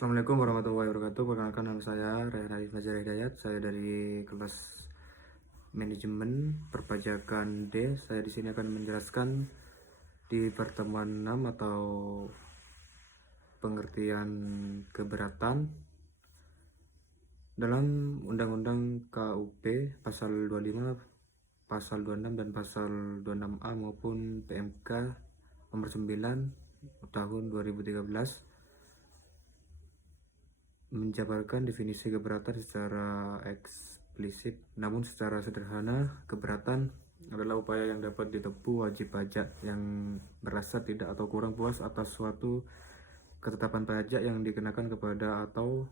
Assalamualaikum warahmatullahi wabarakatuh. Perkenalkan, nama saya Rayhan Arif Fajar Hidayat. Saya dari kelas manajemen perpajakan D. Saya di sini akan menjelaskan di pertemuan 6 atau pengertian keberatan dalam Undang-Undang KUP pasal 25, pasal 26 dan pasal 26A maupun PMK nomor 9 tahun 2013 menjabarkan definisi keberatan secara eksplisit. Namun secara sederhana, keberatan adalah upaya yang dapat ditempuh wajib pajak yang merasa tidak atau kurang puas atas suatu ketetapan pajak yang dikenakan kepada atau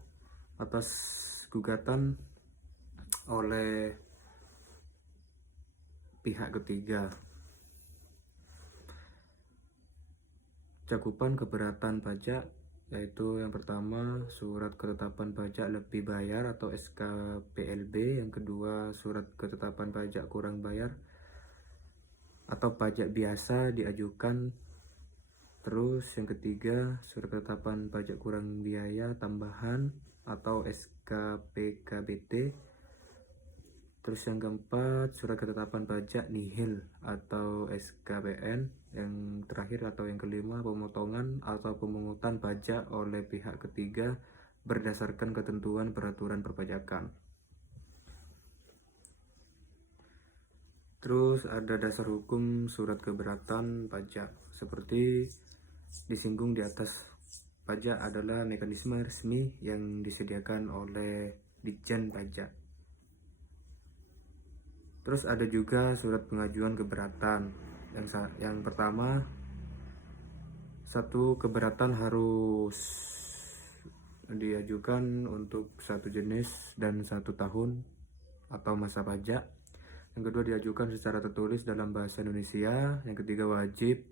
atas gugatan oleh pihak ketiga. Cakupan keberatan pajak yaitu yang pertama surat ketetapan pajak lebih bayar atau SKPLB, yang kedua surat ketetapan pajak kurang bayar atau pajak biasa diajukan, terus yang ketiga surat ketetapan pajak kurang biaya tambahan atau SKPKBT, terus yang keempat surat ketetapan pajak nihil atau SKPN, yang terakhir atau yang kelima pemotongan atau pemungutan pajak oleh pihak ketiga berdasarkan ketentuan peraturan perpajakan. Terus ada dasar hukum surat keberatan pajak seperti disinggung di atas. Pajak adalah mekanisme resmi yang disediakan oleh Ditjen Pajak. Terus ada juga surat pengajuan keberatan. Yang pertama, satu keberatan harus diajukan untuk satu jenis dan 1 tahun atau masa pajak. Yang kedua, diajukan secara tertulis dalam bahasa Indonesia. Yang ketiga, wajib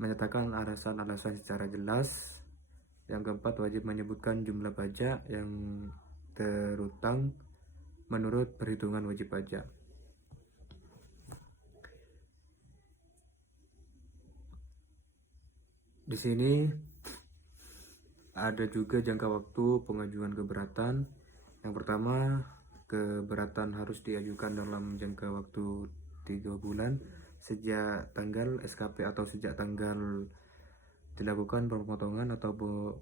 menyatakan alasan-alasan secara jelas. Yang keempat, wajib menyebutkan jumlah pajak yang terutang menurut perhitungan wajib pajak. Di sini ada juga jangka waktu pengajuan keberatan. Yang pertama, keberatan harus diajukan dalam jangka waktu 3 bulan sejak tanggal SKP atau sejak tanggal dilakukan pemotongan atau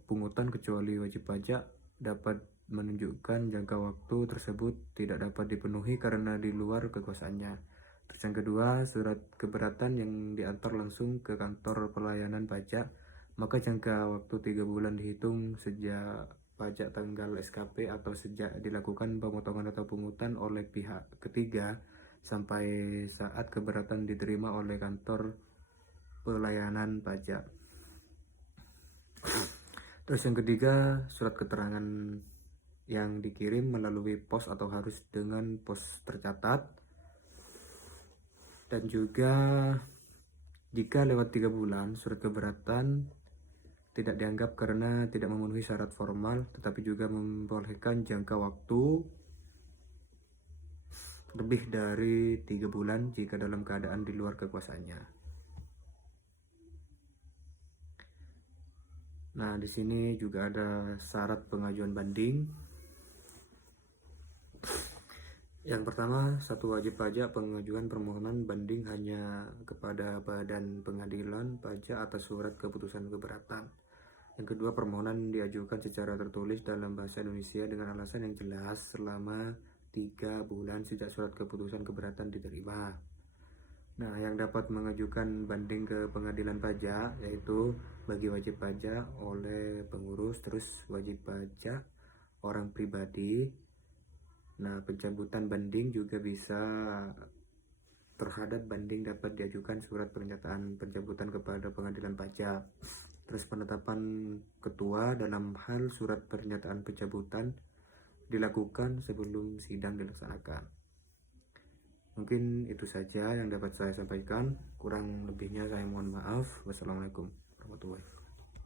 pungutan, kecuali wajib pajak dapat menunjukkan jangka waktu tersebut tidak dapat dipenuhi karena di luar kekuasaannya. Terus yang kedua, surat keberatan yang diantar langsung ke kantor pelayanan pajak, maka jangka waktu 3 bulan dihitung sejak pajak tanggal SKP atau sejak dilakukan pemotongan atau pungutan oleh pihak ketiga sampai saat keberatan diterima oleh kantor pelayanan pajak. Terus yang ketiga, surat keterangan yang dikirim melalui pos atau harus dengan pos tercatat. Dan juga jika lewat 3 bulan surat keberatan tidak dianggap karena tidak memenuhi syarat formal, tetapi juga membolehkan jangka waktu lebih dari 3 bulan jika dalam keadaan di luar kekuasaannya. Nah, di sini juga ada syarat pengajuan banding. Yang pertama, satu wajib pajak pengajuan permohonan banding hanya kepada Badan Pengadilan Pajak atas surat keputusan keberatan. Yang kedua, permohonan diajukan secara tertulis dalam bahasa Indonesia dengan alasan yang jelas selama 3 bulan sejak surat keputusan keberatan diterima. Nah, yang dapat mengajukan banding ke pengadilan pajak yaitu bagi wajib pajak oleh pengurus, terus wajib pajak orang pribadi. Nah, pencabutan banding juga bisa terhadap banding dapat diajukan surat pernyataan pencabutan kepada pengadilan pajak. Terus penetapan ketua dalam hal surat pernyataan pencabutan dilakukan sebelum sidang dilaksanakan. Mungkin itu saja yang dapat saya sampaikan. Kurang lebihnya saya mohon maaf. Wassalamualaikum warahmatullahi wabarakatuh.